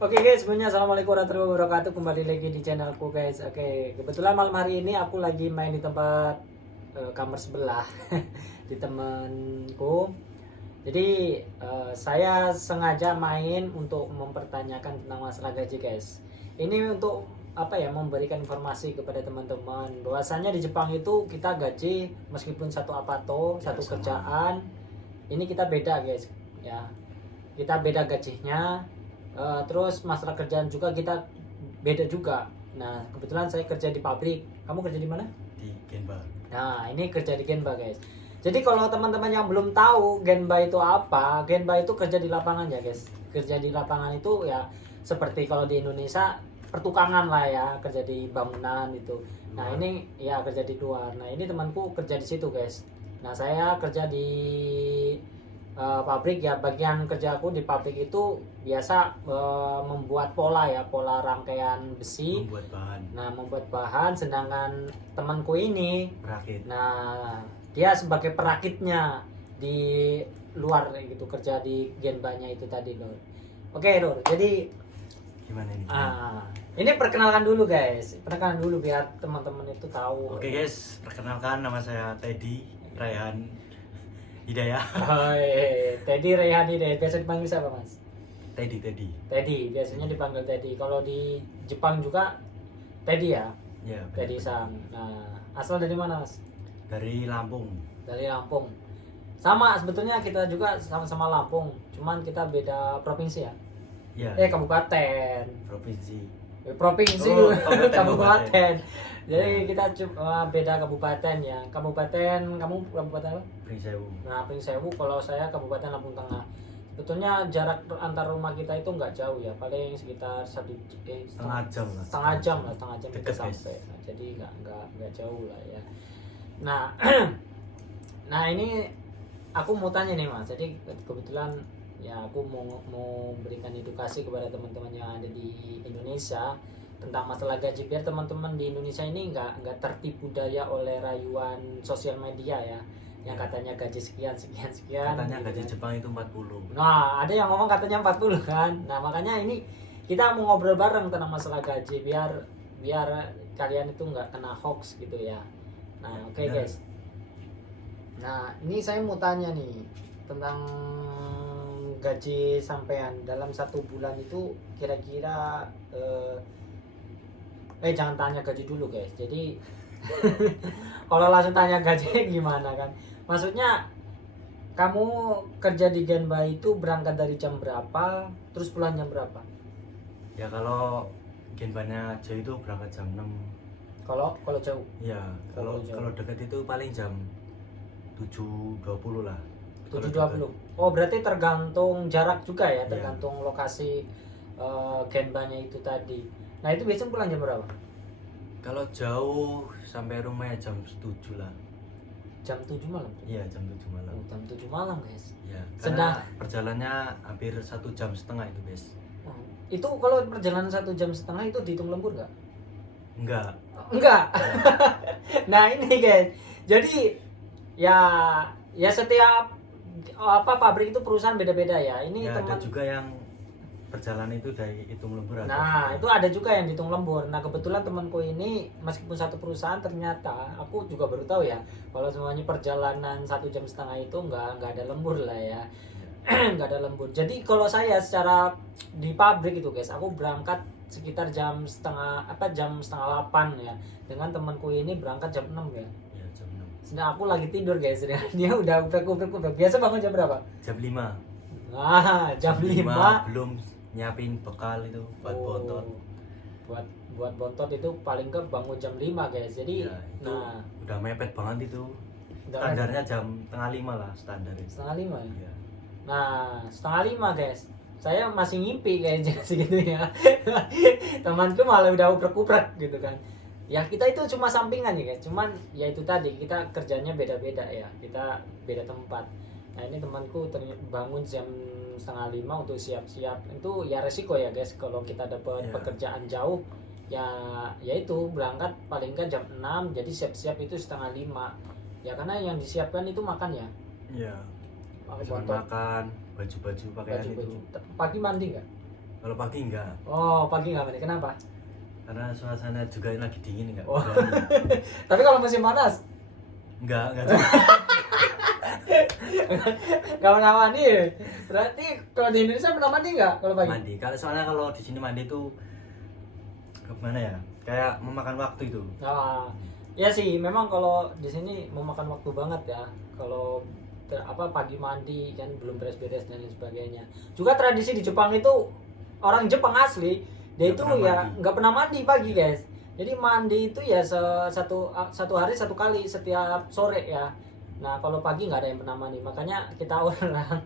Oke guys, semuanya assalamualaikum warahmatullahi wabarakatuh. Kembali lagi di channelku guys. Oke, kebetulan malam hari ini aku lagi main di tempat kamar sebelah di temanku. Jadi saya sengaja main untuk mempertanyakan tentang masalah gaji guys. Ini untuk apa ya, memberikan informasi kepada teman-teman bahwasanya di Jepang itu kita gaji meskipun satu apato, satu sama. kerjaan, ini kita beda guys ya. Kita beda gajinya. Terus masalah kerjaan juga kita beda juga. Nah, kebetulan saya kerja di pabrik. Kamu kerja di mana? Di Genba. Nah, ini kerja di Genba, guys. Jadi kalau teman-teman yang belum tahu Genba itu apa, Genba itu kerja di lapangan ya, guys. Kerja di lapangan itu ya seperti kalau di Indonesia pertukangan lah ya, kerja di bangunan itu. Nah, ini ya kerja di luar. Nah, ini temanku kerja di situ, guys. Nah, saya kerja di pabrik ya. Bagian kerjaku di pabrik itu biasa membuat pola ya, pola rangkaian besi. Membuat bahan. Nah, membuat bahan, sedangkan temanku ini, Perakit. nah dia sebagai perakitnya di luar gitu, kerja di Genbanya itu tadi, Lur. Oke, Lur. Jadi Gimana ini? ini perkenalkan dulu guys, perkenalkan dulu biar teman-teman itu tahu. Oke guys, perkenalkan nama saya Teddy Raihan Hidayah. Teddy Reyhani deh, biasa dipanggil siapa mas? Teddy. Teddy, biasanya dipanggil Teddy. Kalau di Jepang juga Teddy ya, Ya. Teddy Sang. Nah, asal dari mana mas? Dari Lampung. Dari Lampung. Sama sebetulnya kita juga sama-sama Lampung, cuman kita beda provinsi ya. Ya. Kabupaten. Provinsi. Provinsi, Oh, kabupaten. kabupaten. Jadi kita cuma beda kabupaten ya. Kabupaten, kamu kabupaten apa? Pringsewu. Nah, Pringsewu. Kalau saya Kabupaten Lampung Tengah. Sebetulnya jarak antar rumah kita itu nggak jauh ya, paling sekitar Setengah jam lah. setengah jam kita Deket, sampai. Nah, jadi nggak jauh lah ya. Nah, nah ini aku mau tanya nih mas. Jadi kebetulan ya aku mau memberikan edukasi kepada teman-teman yang ada di Indonesia tentang masalah gaji, biar teman-teman di Indonesia ini nggak tertipu daya oleh rayuan sosial media ya, yang katanya gaji sekian Katanya gitu gaji kan. Jepang itu 40. Nah, ada yang ngomong katanya 40 kan. Nah, makanya ini kita mau ngobrol bareng tentang masalah gaji biar kalian itu nggak kena hoax gitu ya. Nah, oke Benar. guys. Nah, ini saya mau tanya nih tentang gaji sampean dalam satu bulan itu kira-kira jangan tanya gaji dulu guys. Jadi kalau langsung tanya gaji gimana kan? Maksudnya kamu kerja di Genba itu berangkat dari jam berapa, terus pulang jam berapa? Ya kalau Genbanya jauh itu berangkat jam 6. Kalau jauh? Ya, kalau jauh. kalau dekat itu paling jam 7.20 lah. Kalau 7.20. dekat. Oh, berarti tergantung jarak juga ya, Iya. tergantung lokasi Genbanya itu tadi. Nah, itu biasanya pulang jam berapa? Kalau jauh sampai rumah ya jam 7 lah. Jam 7 malam. Iya, jam 7 malam. Oh, jam 7 malam, guys. Ya, Sedang- karena perjalanannya hampir 1,5 jam itu, guys. Oh, itu kalau perjalanan 1,5 jam itu dihitung lembur nggak? Enggak. Enggak. Nah, ini guys. Jadi ya setiap pabrik itu perusahaan beda-beda ya. Ini Ya, ada teman. juga yang perjalanan itu dari hitung lembur. Nah, itu ada juga yang dihitung lembur. Nah, kebetulan temanku ini meskipun satu perusahaan, ternyata aku juga baru tahu ya kalau semuanya perjalanan 1,5 jam itu nggak ada lembur lah ya. Nggak ada lembur. Jadi kalau saya secara di pabrik itu guys, aku berangkat sekitar jam setengah 8 ya. Dengan temanku ini berangkat jam 6 ya. Ya, jam 6. Sedang aku lagi tidur guys. Dia udah kupek. Biasa bangun jam berapa? Jam 5. Nah, jam 5 belum nyiapin bekal itu buat bontot. Buat bontot itu paling ke bangun jam 5 guys. Jadi Ya, itu nah, udah mepet banget itu. udah Standarnya jam 4:30 lah standar itu. 4:30 ya. Iya. Nah, 4:30 guys. Saya masih ngimpi kayaknya segitu ya. Temanku malah udah uprek-uprek gitu kan. Ya kita itu cuma sampingan ya guys. Cuman ya itu tadi, kita kerjanya beda-beda ya. Kita beda tempat. Nah, ini temanku bangun jam 4:30 untuk siap-siap. Itu ya resiko ya guys kalau kita dapat Ya. pekerjaan jauh. Ya itu berangkat paling kan jam 6, jadi siap-siap itu 4:30. Ya karena yang disiapkan itu makan ya. Iya. Pakai Cuma bontot, makan, baju-baju pakaian baju-baju. itu. Pagi mandi nggak? Kalau pagi enggak, Oh, pagi nggak mandi. Kenapa? karena suasana juga lagi dingin enggak. Oh. Tapi kalau musim panas Enggak. nggak pernah mandi. Berarti kalau di Indonesia pernah mandi nggak kalau pagi? Mandi. Soalnya kalau di sini mandi itu gimana ya? Kayak memakan waktu itu. Nah, ya sih, memang kalau di sini memakan waktu banget ya. Kalau pagi mandi kan belum beres-beres dan lain sebagainya. Juga tradisi di Jepang itu orang Jepang asli dia Nggak itu pernah ya mandi. nggak pernah mandi pagi guys. Jadi mandi itu ya satu hari satu kali setiap sore ya. Nah kalau pagi nggak ada yang pernah mandi, makanya kita orang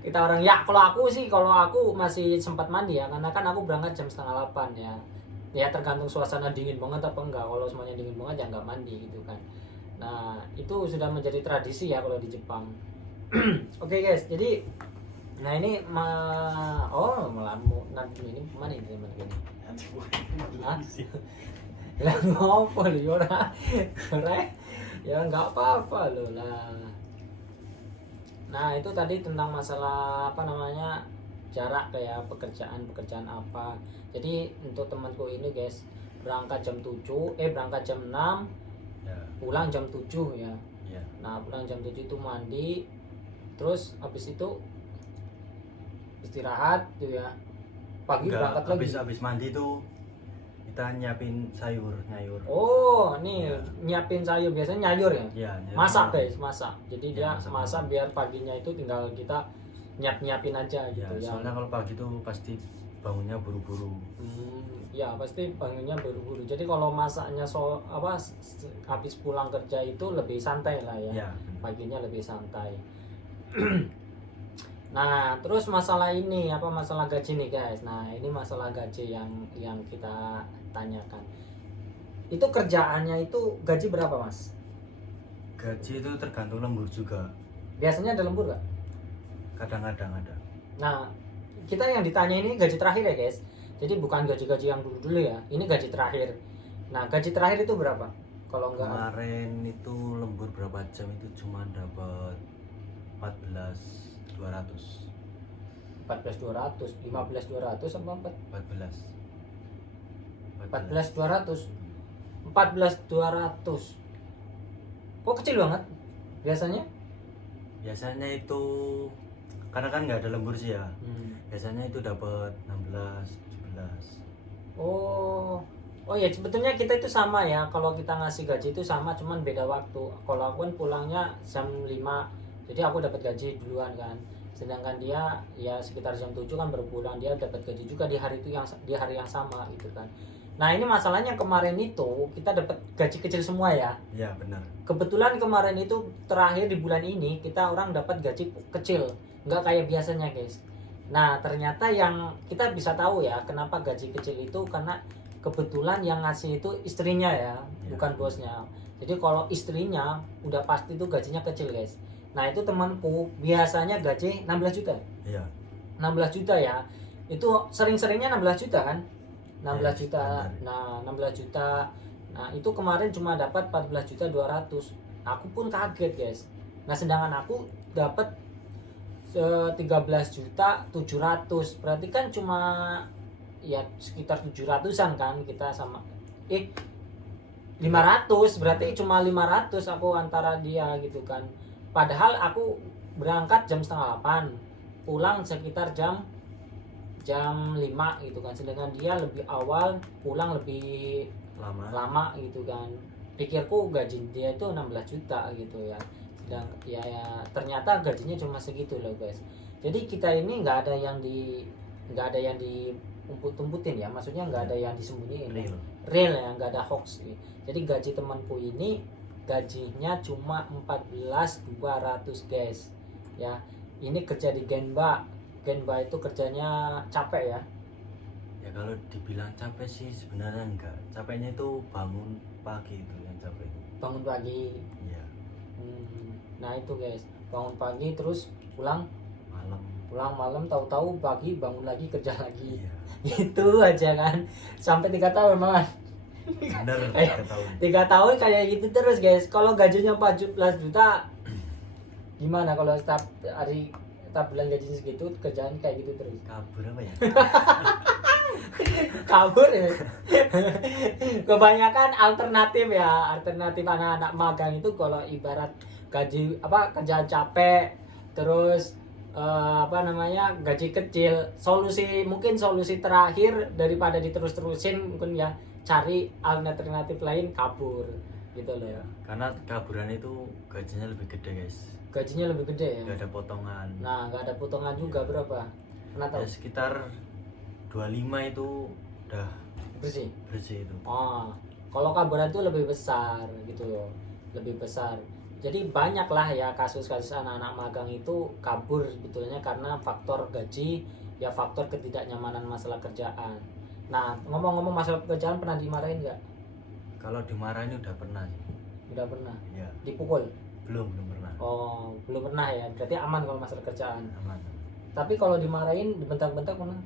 kita orang ya kalau aku masih sempat mandi ya, karena kan aku berangkat jam 7:30 ya. Ya tergantung suasana dingin banget apa enggak. Kalau semuanya dingin banget ya nggak mandi gitu kan. Nah itu sudah menjadi tradisi ya kalau di Jepang. Oke guys, jadi nah ini malah nanti ini mana ini teman gini. Hah? Lah ngopo lho ora. Ya nggak apa-apa loh lah. Nah itu tadi tentang masalah apa namanya jarak kayak pekerjaan apa. Jadi untuk temanku ini guys berangkat jam 7 berangkat jam 6 Ya. pulang jam 7 ya. Ya. Nah pulang jam 7 itu mandi, terus habis itu istirahat tuh ya, pagi berangkat lagi. Habis mandi tuh kita nyiapin sayur. Oh nih Ya. nyiapin sayur, biasanya nyayur ya. Ya, Masak guys, masak. Jadi dia Ya, masak. biar paginya itu tinggal kita nyiapin aja Ya, gitu ya. soalnya kalau pagi tuh pasti bangunnya buru-buru. Ya pasti bangunnya buru-buru. Jadi kalau masaknya habis pulang kerja itu lebih santai lah ya. Ya. Paginya lebih santai. Nah, terus masalah ini masalah gaji nih guys. Nah, ini masalah gaji yang kita tanyakan. Itu kerjaannya itu gaji berapa, Mas? Gaji itu tergantung lembur juga. Biasanya ada lembur gak? Kadang-kadang ada. Nah, kita yang ditanya ini gaji terakhir ya guys. Jadi bukan gaji-gaji yang dulu-dulu ya. Ini gaji terakhir. Nah, gaji terakhir itu berapa? Kalau enggak Kemarin itu lembur berapa jam itu cuma dapat 14.200. 14.200, 15.200 apa 14. 14.200. 14.200. Kok kecil banget? Biasanya? Biasanya itu karena kan nggak ada lembur sih ya. Biasanya itu dapat 16, 17. Oh ya sebetulnya kita itu sama ya. Kalau kita ngasih gaji itu sama, cuman beda waktu. Kalau aku kan pulangnya jam 5, jadi aku dapat gaji duluan kan. Sedangkan dia ya sekitar jam 7 kan baru pulang, dia dapat gaji juga di hari yang sama gitu kan. Nah ini masalahnya kemarin itu kita dapat gaji kecil semua ya. Ya benar. Kebetulan kemarin itu terakhir di bulan ini kita orang dapat gaji kecil, nggak kayak biasanya guys. Nah ternyata yang kita bisa tahu ya kenapa gaji kecil itu karena kebetulan yang ngasih itu istrinya ya, bukan bosnya. Jadi kalau istrinya udah pasti itu gajinya kecil guys. Nah itu temanku biasanya gaji 16 juta. Iya. 16 juta ya. Itu sering-seringnya 16 juta kan? 16 Yes, juta. benar. Nah 16 juta. Nah itu kemarin cuma dapat 14.200.000. Aku pun kaget guys. Nah sedangkan aku dapat 13.700.000. Berarti kan cuma ya sekitar 700-an kan kita sama 500, berarti cuma 500 aku antara dia gitu kan. Padahal aku berangkat jam 7:30, pulang sekitar jam 5 gitu kan. Sedangkan dia lebih awal pulang lebih lama gitu kan. Pikirku gaji dia itu 16 juta gitu ya. Dan ya ternyata gajinya cuma segitu loh guys. Jadi kita ini nggak ada yang diumput-umputin ya, maksudnya nggak ada yang disembunyiin. Real ya, nggak ada hoax. Jadi gaji temanku ini gajinya cuma 14.200 guys ya. Ini kerja di Genba itu kerjanya capek ya. Ya kalau dibilang capek sih sebenarnya enggak. Capeknya itu bangun pagi itu yang capek. Bangun pagi. Iya. Nah itu guys, bangun pagi terus pulang Malam. tahu-tahu pagi bangun lagi kerja lagi. Iya. Itu aja kan sampai 3 tahun malah. Bener. 3 tahun. 3 tahun kayak gitu terus guys. Kalau gajinya 14 juta gimana kalau setiap hari tabungan gajinya segitu, kerjaan kayak gitu terus. Kabur apa ya? Kabur ya. Kebanyakan alternatif anak-anak magang itu kalau ibarat gaji apa kerjaan capek terus gaji kecil, mungkin solusi terakhir daripada diterus-terusin mungkin ya cari alternatif lain, kabur gitu loh ya. Karena kaburan itu gajinya lebih gede guys. Gajinya lebih gede ya. Gak ada potongan. Nah nggak ada potongan juga, berapa pernah tahu? Ya sekitar 25 itu udah Bersih. itu. Kalau kaburan itu lebih besar gitu loh, lebih besar. Jadi banyak lah ya kasus-kasus anak-anak magang itu kabur sebetulnya karena faktor gaji, ya faktor ketidaknyamanan masalah kerjaan. Nah ngomong-ngomong masalah pekerjaan, pernah dimarahin nggak? Kalau dimarahin udah pernah sih. Udah pernah. Ya. Dipukul? Belum pernah. Oh belum pernah ya, berarti aman kalau masalah kerjaan. Aman. Tapi kalau dimarahin dibentak-bentak pernah?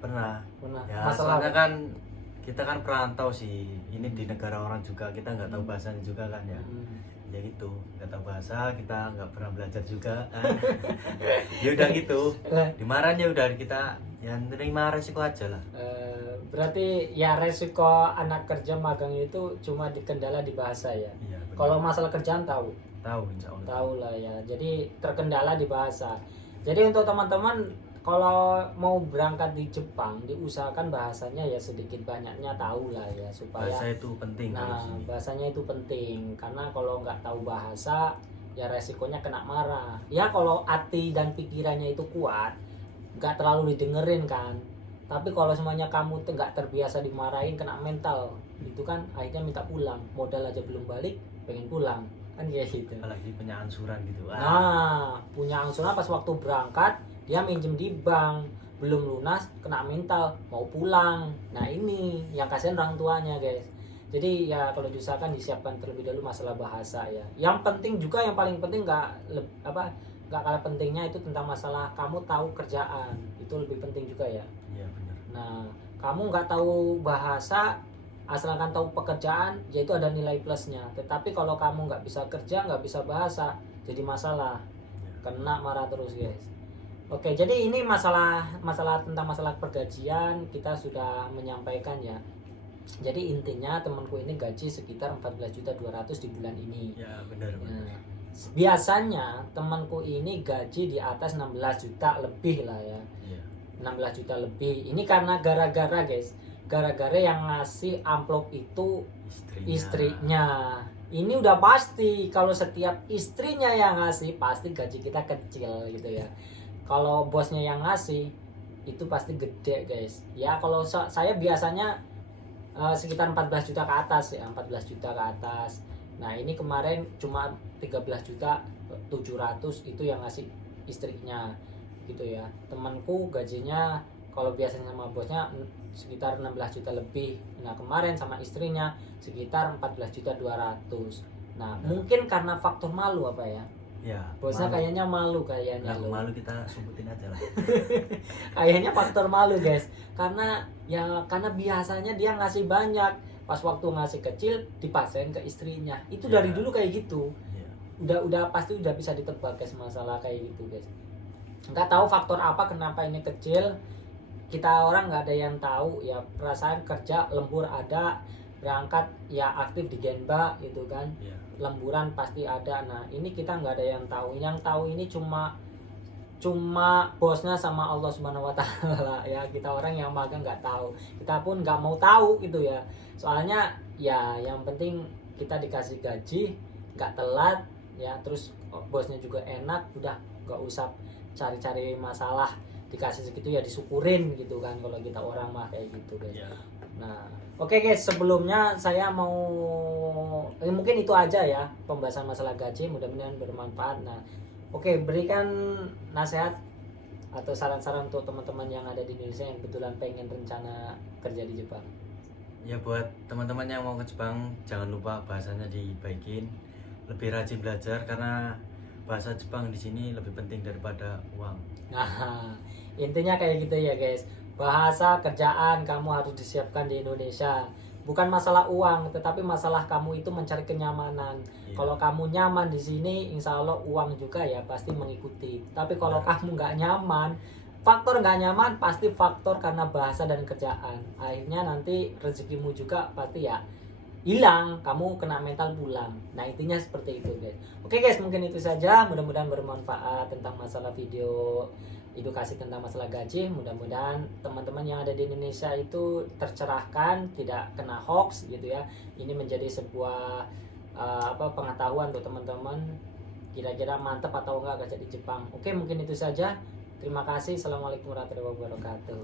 Pernah. Ya, masalah kan kita kan perantau sih, ini di negara orang juga, kita nggak tahu bahasanya juga kan ya. Ya gitu, nggak tahu bahasa, kita nggak pernah belajar juga. Ya udah gitu, dimarahin ya udah, kita yang terima resiko aja lah. Berarti ya resiko anak kerja magang itu cuma dikendala di bahasa ya. Iya, kalau masalah kerjaan tahu insya Allah tahu lah ya, jadi terkendala di bahasa. Jadi untuk teman-teman kalau mau berangkat di Jepang, diusahakan bahasanya ya sedikit banyaknya tahu lah ya, supaya bahasa itu penting. Nah bahasanya itu penting, karena kalau nggak tahu bahasa ya resikonya kena marah. Ya kalau hati dan pikirannya itu kuat, nggak terlalu didengerin kan. Tapi kalau semuanya kamu nggak terbiasa dimarahin, kena mental itu kan, akhirnya minta pulang, modal aja belum balik pengen pulang kan kayak gitu. Apalagi punya angsuran gitu. Nah punya angsuran pas waktu berangkat dia minjem di bank, belum lunas, kena mental, mau pulang. Nah ini yang kasihan orang tuanya guys. Jadi ya kalau diusahakan disiapkan terlebih dahulu masalah bahasa ya. Yang penting juga, yang paling penting nggak kalah pentingnya itu tentang masalah kamu tahu kerjaan, itu lebih penting juga ya. Iya benar. Nah kamu nggak tahu bahasa, asalkan tahu pekerjaan, yaitu ada nilai plusnya. Tetapi kalau kamu nggak bisa kerja, nggak bisa bahasa, jadi masalah, kena marah terus guys. Oke, jadi ini masalah tentang masalah pergajian kita sudah menyampaikan ya. Jadi intinya temanku ini gaji sekitar 14.200.000 di bulan ini. Ya benar. Nah, biasanya temanku ini gaji di atas 16 juta lebih lah ya. 16 juta lebih. Ini karena gara-gara guys, gara-gara yang ngasih amplop itu istrinya. Ini udah pasti, kalau setiap istrinya yang ngasih pasti gaji kita kecil gitu ya. Kalau bosnya yang ngasih itu pasti gede guys. Ya kalau saya biasanya sekitar 14 juta ke atas ya, 14 juta ke atas. Nah ini kemarin cuma 13.700.000 itu yang ngasih istrinya gitu ya. Temanku gajinya kalau biasanya sama bosnya sekitar 16 juta lebih. Nah kemarin sama istrinya sekitar 14.200.000. Nah mungkin karena faktor malu apa ya. Ya, bosnya malu. Kayaknya malu kayaknya. Nah, malu kita sumbutin aja lah. Kayaknya faktor malu guys. Karena biasanya dia ngasih banyak, pas waktu ngasih kecil dipaksain ke istrinya. Itu dari dulu kayak gitu. Udah pasti udah bisa ditebak guys masalah kayak gitu guys. Nggak tahu faktor apa kenapa ini kecil. Kita orang nggak ada yang tahu ya, perasaan kerja lembur ada, berangkat ya aktif di Genba gitu kan. Lemburan pasti ada. Nah ini kita nggak ada yang tahu. Yang tahu ini cuma bosnya sama Allah Subhanahu Wa Taala ya. Kita orang yang magang nggak tahu. Kita pun nggak mau tahu gitu ya. Soalnya ya yang penting kita dikasih gaji, nggak telat ya. Terus bosnya juga enak. Udah nggak usah cari-cari masalah. Dikasih segitu ya disyukurin gitu kan. Kalau kita orang mah kayak gitu guys. Nah oke guys, sebelumnya saya mau mungkin itu aja ya pembahasan masalah gaji, mudah-mudahan bermanfaat. Nah, oke, berikan nasihat atau saran-saran untuk teman-teman yang ada di Indonesia yang kebetulan pengen rencana kerja di Jepang. Ya buat teman-teman yang mau ke Jepang, jangan lupa bahasanya dibaikin, lebih rajin belajar karena bahasa Jepang di sini lebih penting daripada uang. Nah, intinya kayak gitu ya guys. Bahasa kerjaan kamu harus disiapkan di Indonesia. bukan masalah uang, tetapi masalah kamu itu mencari kenyamanan. Iya. Kalau kamu nyaman di sini, insya Allah uang juga ya pasti mengikuti. Tapi kalau kamu nggak nyaman, faktor nggak nyaman pasti faktor karena bahasa dan kerjaan. Akhirnya nanti rezekimu juga pasti ya hilang, kamu kena mental pulang. Nah intinya seperti itu guys. Oke guys, mungkin itu saja, mudah-mudahan bermanfaat tentang masalah video edukasi tentang masalah gaji. Mudah-mudahan teman-teman yang ada di Indonesia itu tercerahkan, tidak kena hoax gitu ya. Ini menjadi sebuah pengetahuan untuk teman-teman, kira-kira mantap atau enggak kerja di Jepang. Oke, mungkin itu saja. Terima kasih. Assalamualaikum warahmatullahi wabarakatuh.